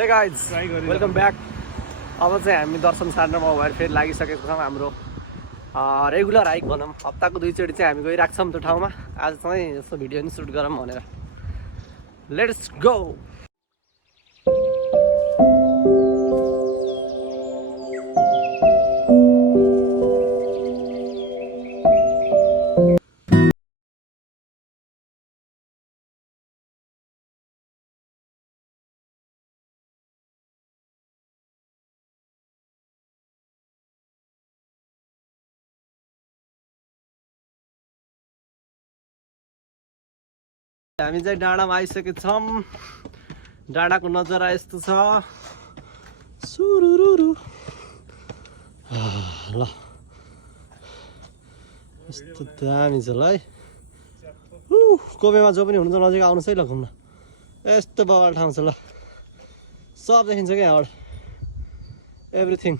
Hey guys, welcome back. अब चाहिँ हामी दर्शन सार्नमा भएर फेरि लागिसकेको छौँ हाम्रो रेगुलर हाइक भनौँ। हप्ताको 2 चोटि चाहिँ हामी गइरहेको छौँ त्यो ठाउँमा। आज चाहिँ यस्तो भिडियो नि सुट गरौँ भनेर। Let's go. हामी चाहिँ डाँडामा आइसकेको छौँ। डाँडाको नजारा यस्तो छ। सुरुरुरु ल यस्तो दामी छ ल है। कोबेमा जो पनि हुनुहुन्छ नजिक आउनुहोस् है ल घुम्न। यस्तो बवाल ठाउँ छ ल। सब देखिन्छ क्या यहाँबाट एभ्रिथिङ।